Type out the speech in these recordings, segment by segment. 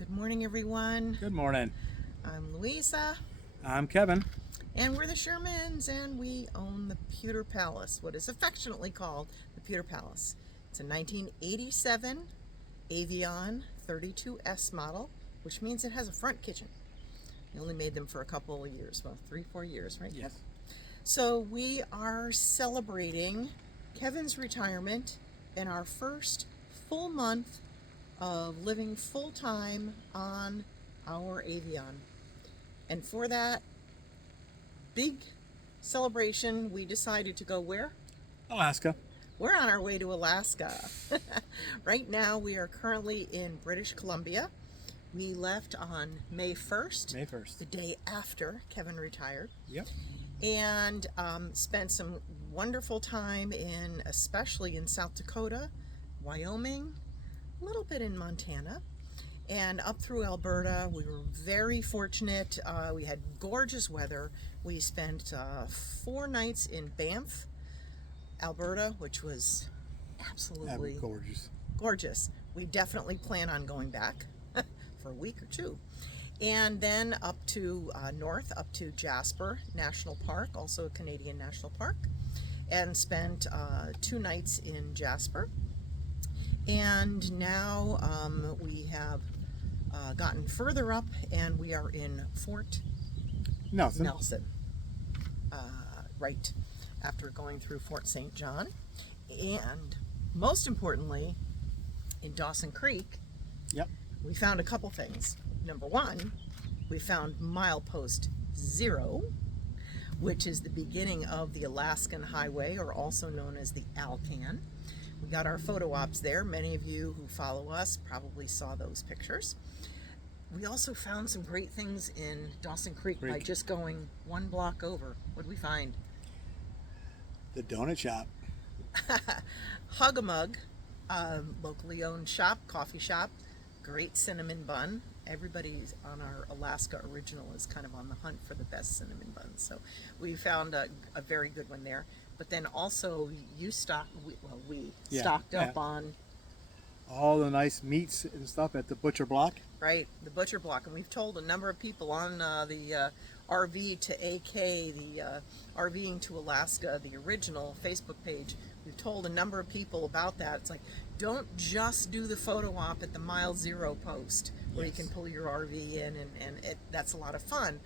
Good morning, everyone. Good morning. I'm Louisa, I'm Kevin. and we're the Shermans, and we own the Pewter Palace, what is affectionately called the Pewter Palace. It's a 1987 Avion 32S model, which means it has a front kitchen. We only made them for a couple of years, well, 3-4 years, right? Yes. So we are celebrating Kevin's retirement and our first full month of living full-time on our Avion. And for that big celebration, we decided to go where? Alaska. We're on our way to Alaska. Right now, we are currently in British Columbia. We left on May 1st. May 1st. The day after Kevin retired. Yep. And spent some wonderful time especially in South Dakota, Wyoming, a little bit in Montana, and up through Alberta. We were very fortunate. We had gorgeous weather. We spent 4 nights in Banff, Alberta, which was absolutely gorgeous. We definitely plan on going back for a week or two. And then up to north, up to Jasper National Park, also a Canadian national park, and spent 2 nights in Jasper. And now we have gotten further up, and we are in Fort Nelson, right after going through Fort St. John. And most importantly, in Dawson Creek, Yep. we found a couple things. Number one, we found milepost 0, which is the beginning of the Alaskan Highway, or also known as the Alcan. We got our photo ops there. Many of you who follow us probably saw those pictures. We also found some great things in Dawson Creek by just going 1 block over. What did we find? The donut shop. Hug a Mug, locally owned shop, coffee shop. Great cinnamon bun. Everybody's on our Alaska Original is kind of on the hunt for the best cinnamon buns. So we found a very good one there. But then also we stocked up on all the nice meats and stuff at the butcher block. Right, the butcher block. And we've told a number of people on the RV to AK, the RVing to Alaska, the original Facebook page. We've told a number of people about that. It's like, don't just do the photo op at the mile 0 post where you can pull your RV in, and that's a lot of fun.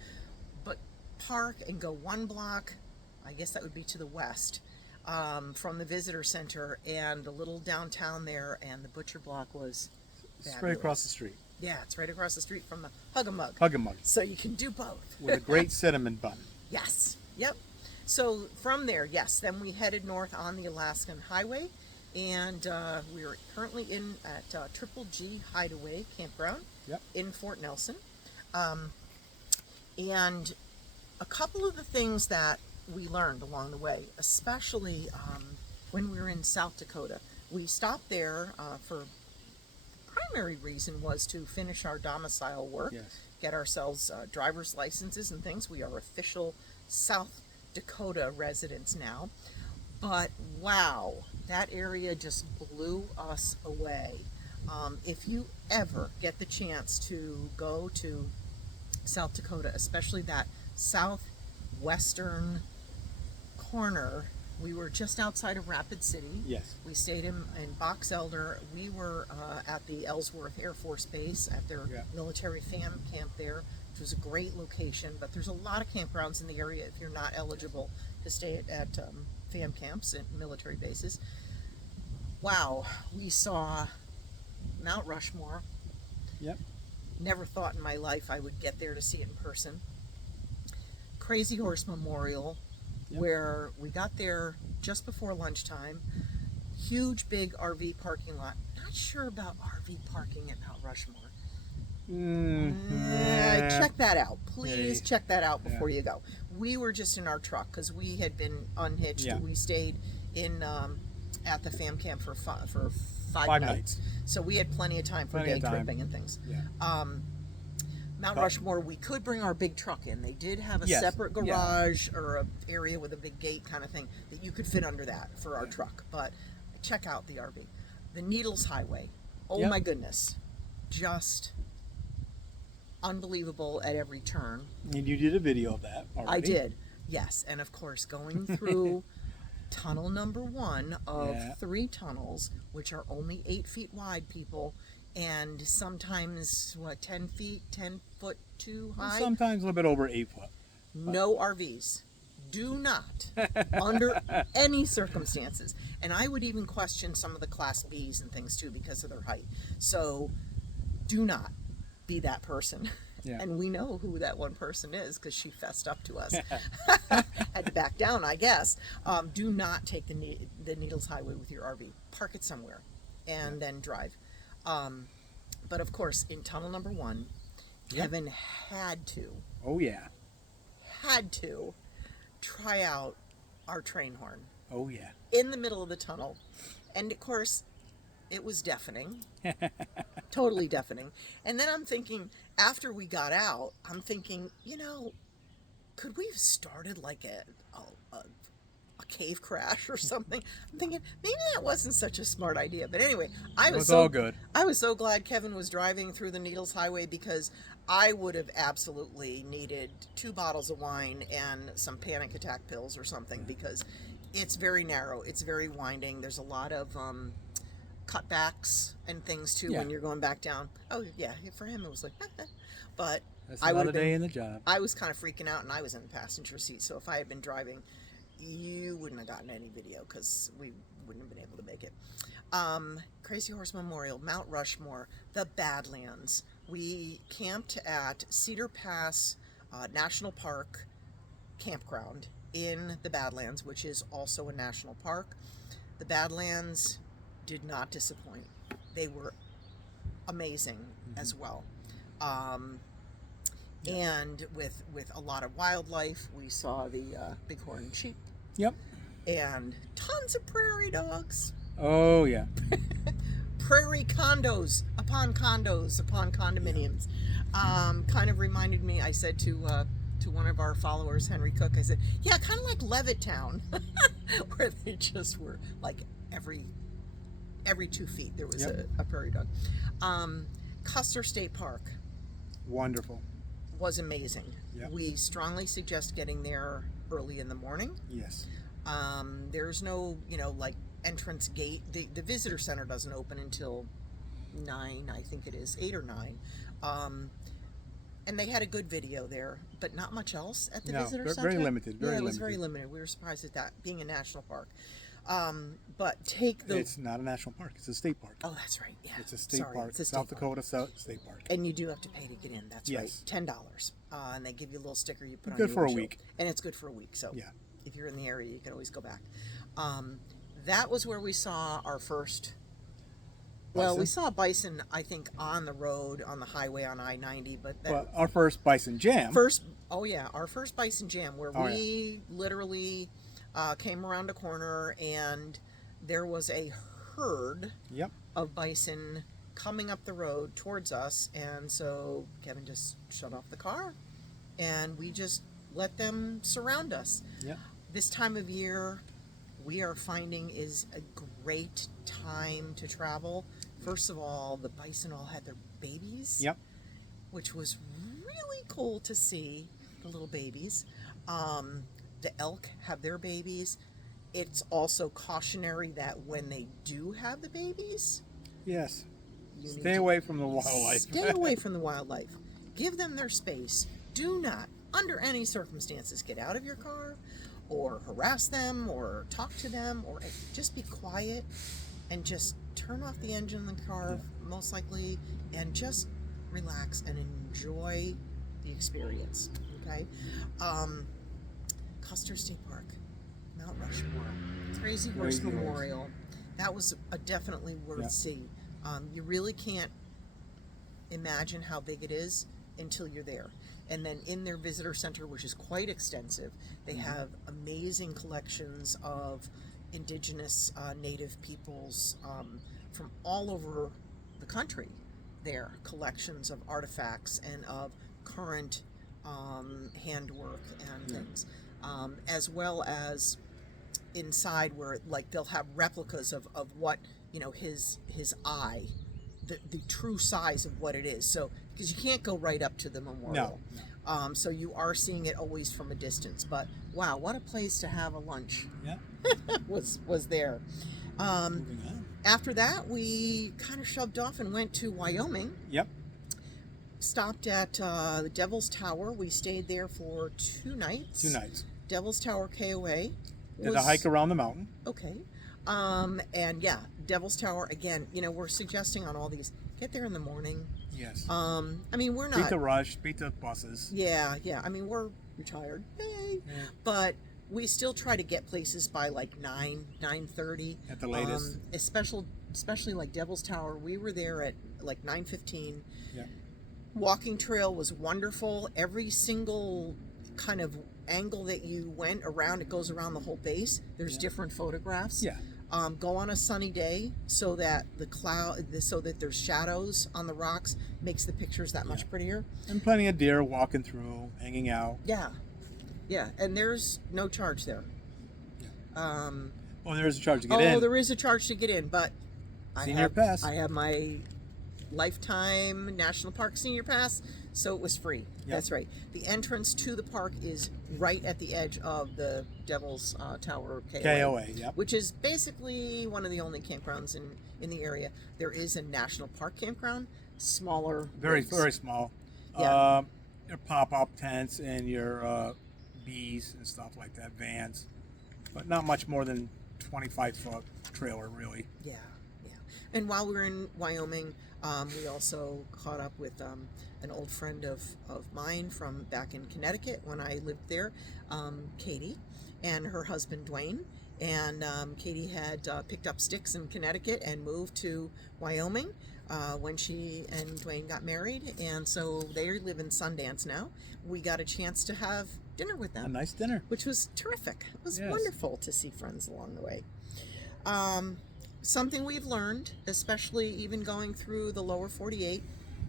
But park and go 1 block, I guess that would be to the west, from the visitor center and the little downtown there, and the butcher block was fabulous. It's right across the street. Yeah, it's right across the street from the Hug a Mug. Hug a Mug. So you can do both. With a great cinnamon bun. Yes. Yep. So from there, yes, then we headed north on the Alaskan Highway, and we are currently in at Triple G Hideaway Campground in Fort Nelson. And a couple of the things that we learned along the way, especially when we were in South Dakota, we stopped there for primary reason was to finish our domicile work, get ourselves driver's licenses and things. We are official South Dakota residents now. But wow, that area just blew us away. If you ever get the chance to go to South Dakota, especially that southwestern corner, we were just outside of Rapid City. Yes. We stayed in Box Elder. We were at the Ellsworth Air Force Base at their military FAM camp there, which was a great location. But there's a lot of campgrounds in the area if you're not eligible to stay at FAM camps and military bases. Wow, we saw Mount Rushmore. Yep. Never thought in my life I would get there to see it in person. Crazy Horse Memorial, where we got there just before lunchtime. Huge, big RV parking lot. Not sure about RV parking at Mount Rushmore. Check that out. Please check that out before you go. We were just in our truck because we had been unhitched. We stayed in at the FAM camp for 5 nights. So we had plenty of time for day tripping and things. Mount Rushmore, we could bring our big truck in. They did have a separate garage or an area with a big gate kind of thing that you could fit under that for our truck. But check out the RV. The Needles Highway. Oh my goodness. Just unbelievable at every turn. And you did a video of that already. I did, yes. And of course, going through tunnel number 1 of 3 tunnels, which are only 8 feet wide, people, and sometimes, 10 feet, 10 foot too high? Sometimes a little bit over 8 foot. No RVs. Do not, under any circumstances. And I would even question some of the Class Bs and things too because of their height. So do not be that person. Yeah. And we know who that one person is because she fessed up to us. Had to back down, I guess. Do not take the Needles Highway with your RV. Park it somewhere and then drive. But of course, in tunnel number 1, Kevin had to. Oh, yeah. Had to try out our train horn. Oh, yeah. In the middle of the tunnel. And of course, it was deafening. Totally deafening. And then I'm thinking, after we got out, I'm thinking, could we have started like a cave crash or something? I'm thinking maybe that wasn't such a smart idea. But anyway, all good. I was so glad Kevin was driving through the Needles Highway because I would have absolutely needed 2 bottles of wine and some panic attack pills or something because it's very narrow. It's very winding. There's a lot of cutbacks and things too when you're going back down. Oh yeah, for him it was like, but That's I would another have day in the job. I was kind of freaking out, and I was in the passenger seat. So if I had been driving, you wouldn't have gotten any video because we wouldn't have been able to make it. Crazy Horse Memorial, Mount Rushmore, the Badlands. We camped at Cedar Pass National Park campground in the Badlands, which is also a national park. The Badlands did not disappoint. They were amazing as well. And with a lot of wildlife, we saw the bighorn sheep. Yep. And tons of prairie dogs. Oh, yeah. Prairie condos upon condominiums. Kind of reminded me, I said to one of our followers, Henry Cook, I said, yeah, kind of like Levittown, where they just were like every 2 feet there was a prairie dog. Custer State Park. Wonderful. Was amazing. Yep. We strongly suggest getting there early in the morning. Yes. There's no, like entrance gate. The visitor center doesn't open until 9, I think it is, 8 or 9. And they had a good video there, but not much else at the visitor center. Very limited. It was very limited. We were surprised at that, being a national park. But it's not a national park. It's a state park. Oh, that's right. Yeah. It's a state park. It's a South Dakota State Park. And you do have to pay to get in. That's right. $10. And they give you a little sticker you put on your Good for a week. And it's good for a week. So yeah, if you're in the area, you can always go back. That was where we saw our first. Well, we saw bison, I think, on the road, on the highway on I-90, but our first bison jam. Our first bison jam, where we literally came around a corner and there was a herd of bison coming up the road towards us, and so Kevin just shut off the car and we just let them surround us. This time of year, we are finding is a great time to travel. First of all, the bison all had their babies, which was really cool to see, the little babies. The elk have their babies. It's also cautionary that when they do have the babies, stay away from the wildlife. Stay away from the wildlife. Give them their space. Do not, under any circumstances, get out of your car or harass them or talk to them, or just be quiet and just turn off the engine in the car, most likely, and just relax and enjoy the experience. Okay? Custer State Park, Mount Rushmore, Crazy Horse Memorial. That was a definitely worth see. You really can't imagine how big it is until you're there. And then in their visitor center, which is quite extensive, they have amazing collections of indigenous native peoples from all over the country. There, collections of artifacts and of current handwork and things, as well as inside where like they'll have replicas of what his eye the true size of what it is. So because you can't go right up to the memorial. No. So you are seeing it always from a distance. But wow, what a place to have a lunch. Yeah. was there. Moving on. After that, we kind of shoved off and went to Wyoming. Yep. Stopped at the Devil's Tower. We stayed there for 2 nights. 2 nights. Devil's Tower KOA. Did a hike around the mountain. Okay. And yeah, Devil's Tower, again, we're suggesting on all these, get there in the morning. Yes. I mean, we're not. Beat the rush, beat the buses. Yeah. I mean, we're retired. Yay. Yeah. But we still try to get places by like 9:30. At the latest. Especially like Devil's Tower. We were there at like 9:15. Yeah. Walking trail was wonderful. Every single kind of angle that you went around, it goes around the whole base. There's different photographs. Yeah. Go on a sunny day so that so that there's shadows on the rocks, makes the pictures that much prettier. And plenty of deer walking through, hanging out. Yeah, and there's no charge there. Yeah. There is a charge to get in. Oh, there is a charge to get in, but Senior pass. I have my lifetime National Park Senior Pass, so it was free. Yep. That's right. The entrance to the park is right at the edge of the Devil's Tower KOA, yep. Which is basically one of the only campgrounds in the area. There is a national park campground, smaller. Very, very small. Yeah. Your pop-up tents and your bees and stuff like that, vans, but not much more than 25-foot trailer, really. Yeah. And while we were in Wyoming, we also caught up with an old friend of mine from back in Connecticut when I lived there, Katie, and her husband Dwayne. And Katie had picked up sticks in Connecticut and moved to Wyoming when she and Dwayne got married. And so they live in Sundance now. We got a chance to have dinner with them. A nice dinner. Which was terrific. It was wonderful to see friends along the way. Something we've learned, especially even going through the lower 48,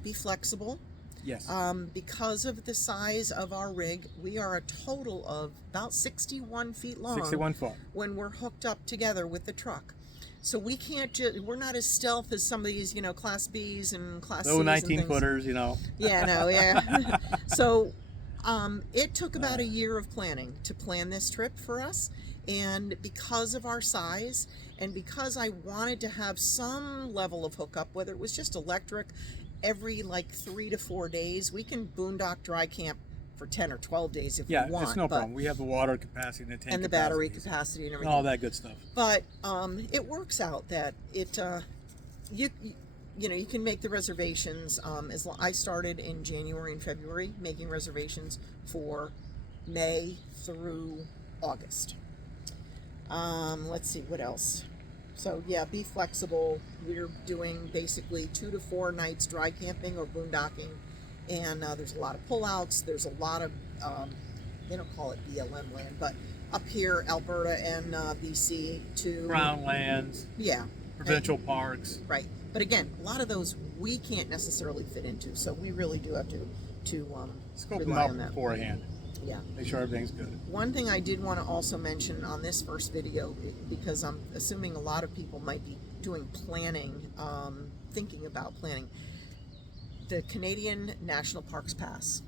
be flexible. Yes. Because of the size of our rig, we are a total of about 61 feet long. 61 foot. When we're hooked up together with the truck. So we can't we're not as stealth as some of these, Class Bs and Class Cs. 19-footers, Yeah. So it took about a year of planning to plan this trip for us. And because of our size, and because I wanted to have some level of hookup, whether it was just electric, every like 3 to 4 days, we can boondock dry camp for 10 or 12 days if we want. Yeah, it's no problem. We have the water capacity and the tank and the battery capacity and everything. All that good stuff. But it works out that it you can make the reservations. I started in January and February making reservations for May through August. Let's see what else. So yeah, be flexible. We're doing basically 2 to 4 nights dry camping or boondocking, and there's a lot of pullouts. There's a lot of they don't call it BLM land, but up here, Alberta and BC to Crown lands. Yeah. Provincial parks. Right, but again, a lot of those we can't necessarily fit into, so we really do have to scope them rely out on that beforehand. Yeah. Make sure everything's good. One thing I did want to also mention on this first video, because I'm assuming a lot of people might be doing planning, thinking about planning, the Canadian National Parks Pass.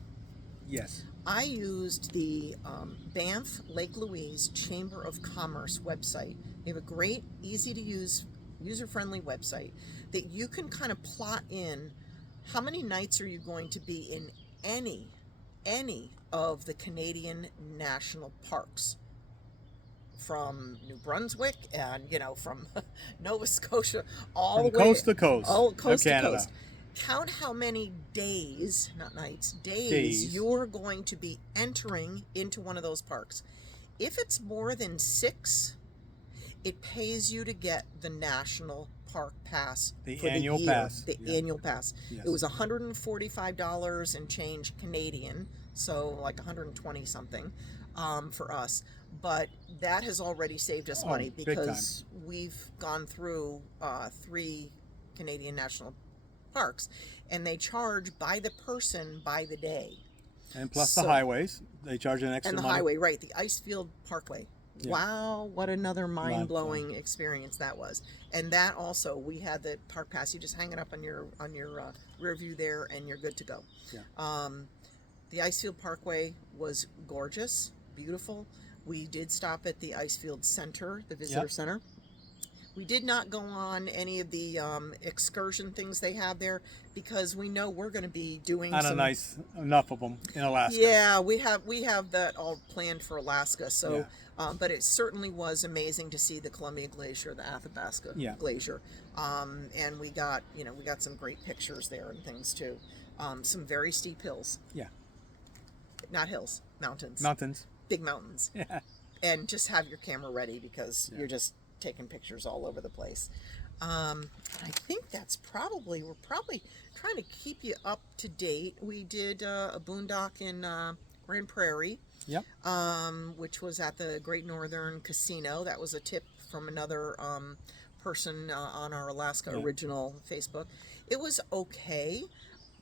Yes. I used the Banff Lake Louise Chamber of Commerce website. They have a great, easy to use, user-friendly website that you can kind of plot in how many nights are you going to be in any of the Canadian national parks, from New Brunswick and from Nova Scotia all the way coast to coast, all coast of to Canada. coast. Count how many days, not nights, days you're going to be entering into one of those parks. If it's more than 6, it pays you to get the national park pass for annual the year. pass. The annual pass. Yes. It was $145 and change Canadian, so like 120 something for us. But that has already saved us money because we've gone through 3 Canadian national parks, and they charge by the person by the day. And plus the highways, they charge an extra and the money. highway, right? The Icefield Parkway Yeah. Wow, what another mind-blowing experience that was. And that also, we had the park pass. You just hang it up on your rear view there, and you're good to go. Yeah. The Icefield Parkway was gorgeous, beautiful. We did stop at the Icefield Center, the visitor center. We did not go on any of the excursion things they have there because we know we're going to be doing Not enough of them in Alaska. Yeah, we have that all planned for Alaska. So, but it certainly was amazing to see the Columbia Glacier, the Athabasca Glacier, and we got some great pictures there and things too. Some very steep hills. Yeah. Not hills, mountains. Mountains. Big mountains. Yeah. And just have your camera ready because you're just taking pictures all over the place. I think we're probably trying to keep you up to date. We did a boondock in Grand Prairie, which was at the Great Northern Casino. That was a tip from another person on our Alaska Original Facebook. It was okay.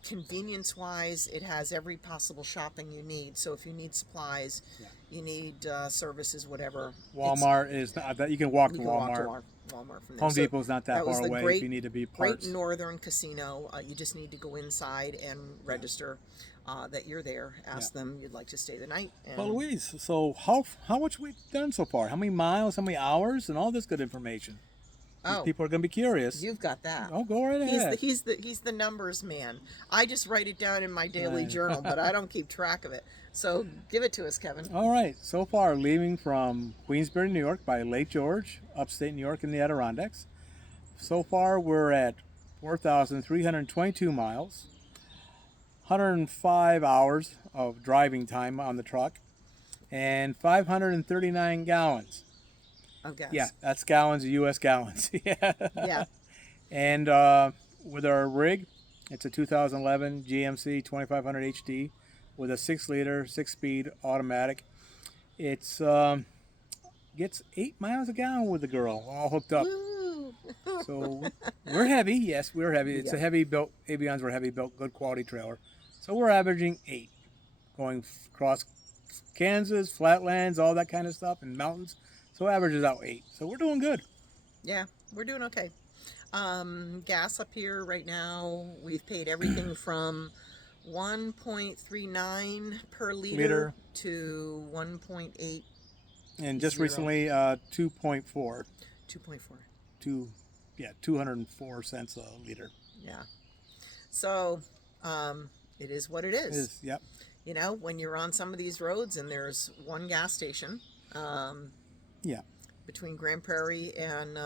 Convenience wise, it has every possible shopping you need. So if you need supplies, you need services, whatever. Walmart is not that you can walk to Walmart. Walmart from there. Home Depot's not that far away if you need to be parts. Great Northern Casino. You just need to go inside and register that you're there. Ask them you'd like to stay the night. Well, Louise, so how much we've done so far? How many miles? How many hours? And all this good information. People are going to be curious. You've got that. Oh, go right ahead. He's the numbers man. I just write it down in my daily journal, but I don't keep track of it. So give it to us, Kevin. All right. So far, leaving from Queensbury, New York by Lake George, upstate New York in the Adirondacks. So far, we're at 4,322 miles, 105 hours of driving time on the truck, and 539 gallons. Of gas. Yeah, that's gallons of U.S. gallons. Yeah. And with our rig, it's a 2011 GMC 2500 HD with a 6-liter, 6-speed automatic. It's gets 8 miles a gallon with the girl, all hooked up. Woo. So we're heavy. Yes, we're heavy. It's a heavy built. Avions were heavy built, good quality trailer. So we're averaging 8, going across Kansas, flatlands, all that kind of stuff, and mountains. So averages out 8. So we're doing good. Yeah, we're doing okay. Gas up here right now, we've paid everything from 1.39 per liter to 1.8. And just recently, 2.4. 2.4. 204 cents a liter. Yeah. So it is what it is. It is, yep. You know, when you're on some of these roads and there's one gas station. Between Grand Prairie and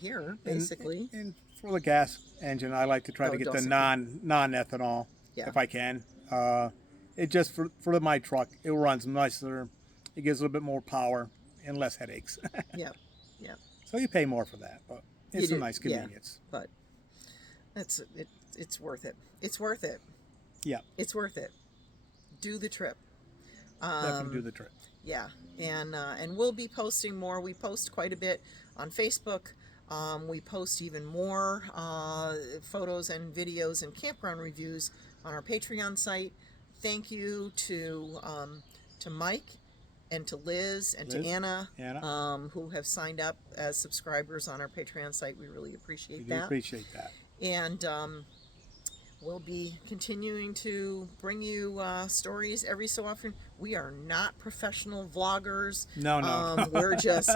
here, basically. And for the gas engine, I like to try to get the non-ethanol if I can. It just for my truck, it runs nicer. It gives a little bit more power and less headaches. Yeah. So you pay more for that, but it's a nice convenience. Yeah, but it's worth it. It's worth it. Yeah. It's worth it. Do the trip. Definitely do the trip. Yeah, and we'll be posting more. We post quite a bit on Facebook. We post even more photos and videos and campground reviews on our Patreon site. Thank you to Mike and to Liz and to Anna. Who have signed up as subscribers on our Patreon site. We really appreciate that. We appreciate that. And we'll be continuing to bring you stories every so often. We are not professional vloggers. No. We're just,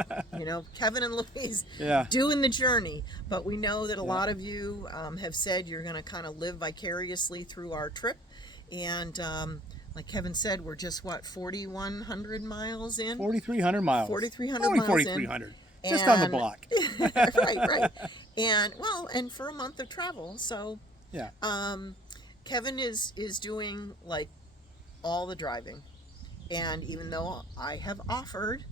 Kevin and Louise doing the journey. But we know that a lot of you have said you're going to kind of live vicariously through our trip. And like Kevin said, we're just, 4,100 miles in? 4,300 miles. 4,300 Only miles 4,300. Just on the block. Right. And for a month of travel, so... Yeah. Kevin is doing like all the driving, and even though I have offered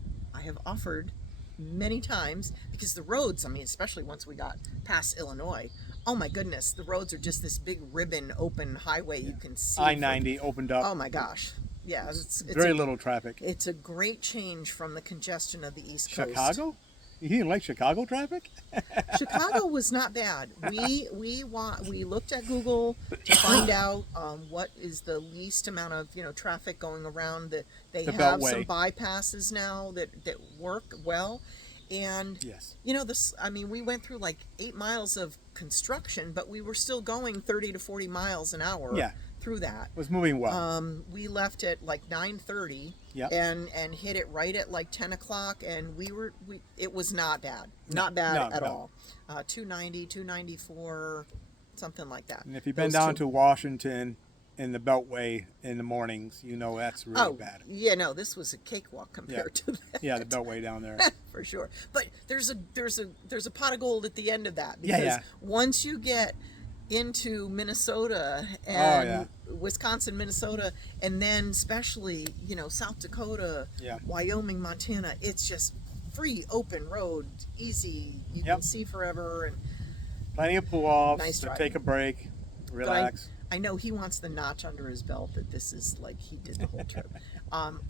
many times, because the roads, especially once we got past Illinois, oh my goodness, the roads are just this big ribbon open highway you can see. I-90 opened up. Oh my gosh. Yeah, it's very little traffic. It's a great change from the congestion of the East Coast. Chicago? You didn't like Chicago traffic? Chicago was not bad. We looked at Google to find out what is the least amount of traffic going around. That they The have Beltway. some bypasses now that work well, and Yes. this. I mean, we went through like 8 miles of construction, but we were still going 30 to 40 miles an hour. Yeah. Through that. It was moving well. We left at like 9:30. Yep. And hit it right at like 10 o'clock, and it was not bad, not bad at all. 290, 294, something like that. And if you've been Those down two. to Washington in the Beltway in the mornings, that's really bad. Yeah, no, this was a cakewalk compared to that. Yeah, the Beltway down there. For sure. But there's a pot of gold at the end of that, Yeah, because yeah. once you get into Minnesota and yeah. Wisconsin, Minnesota, and then especially South Dakota, Yeah. Wyoming, Montana, it's just free open road, easy. You Yep. can see forever, and Plenty of pull-offs Nice to drive. take a break, relax. I know he wants the notch under his belt that this is like he did the whole trip.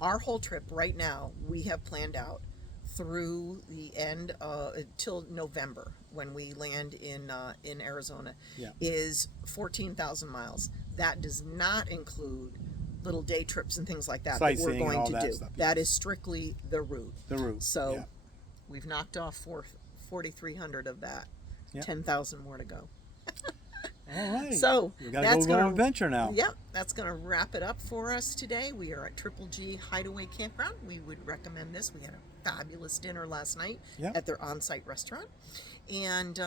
Our whole trip right now we have planned out through the end till November, when we land in Arizona, Yeah. is 14,000 miles. That does not include little day trips and things like that that we're Sightseeing and going all to that do. stuff, That yes. is strictly the route. The route. So yeah. we've knocked off 4,300 of that. Yeah. 10,000 more to go. All right. So we gotta that's go on gonna an adventure now. Yep, that's going to wrap it up for us today. We are at Triple G Hideaway Campground. We would recommend this. We had a fabulous dinner last night Yep. at their on-site restaurant, and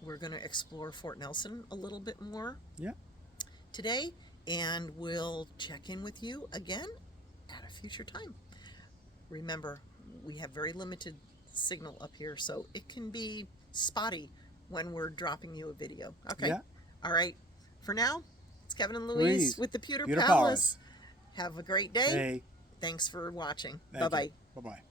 we're going to explore Fort Nelson a little bit more Yeah. today, and we'll check in with you again at a future time. Remember, we have very limited signal up here, so it can be spotty when we're dropping you a video. Okay. Yeah. All right. For now, it's Kevin and Louise Louise, with the Pewter Pewter Palace. Palace. Have a great day. Hey. Thanks for watching. Thank Bye-bye. you. Bye-bye.